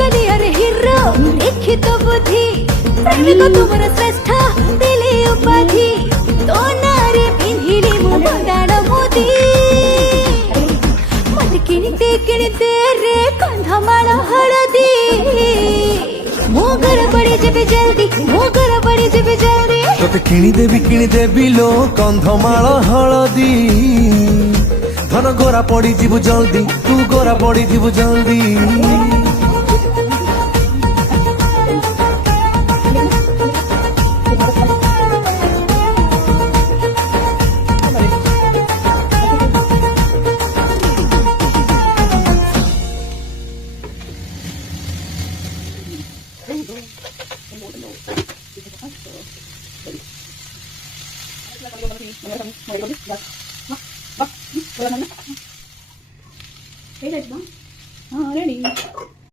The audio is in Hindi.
गली अरे हिरो देखी तो बुद्धि प्रेमी को तुमर श्रेष्ठ दिली उपाधि तो नारे पिंधिली मु बंदाण मोदी मत किणते रे कंधमाल हळदी मो घर बड़ी जेबे जल्दी मो घर बड़ी जेबे जल्दी तोते किणी देबी लो कंधमाल हळदी धन गोरा पड़ी जीवु जल्दी तू गोरा पड़ी जीवु जल्दी Gracias.